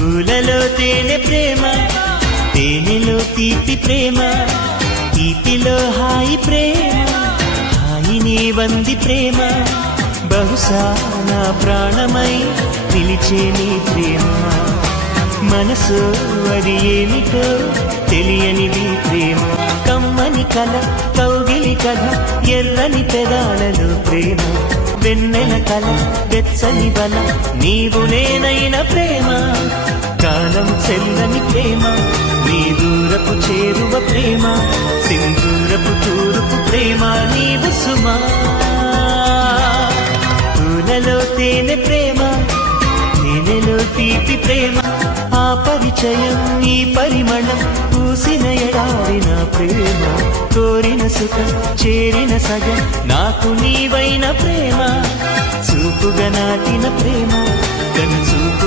పూలలో తేనె ప్రేమ, తేనెలో తీపి ప్రేమ, తీపిలో హాయి ప్రేమ, హాయిని వంది ప్రేమ. బహుశా నా ప్రాణమై పిలిచే నీ ప్రేమ. మనసు అది ఏమిటో తెలియనిది ప్రేమ. కమ్మని కల కౌగిలి కథ, ఎర్రని పెదాలలో ప్రేమ. వెన్నెల కల వెచ్చని బల, నీవు నేనైన ప్రేమ. కాలం చెల్లని ప్రేమ, నీ దూరపు చేరువ ప్రేమ. సింధూరపు తూరుపు ప్రేమ నీవు సుమా. పూలలో తేనె ప్రేమ, తేనెలో తీపి ప్రేమ. ఆ పరిచయం ఈ పరిమళం, పూసిన ఎడారిన ప్రేమ. కోరిన సుఖం చేరిన సగం, నాకు నీవైన ప్రేమ. చూపుగా నాటిన ప్రేమ, కను చూపు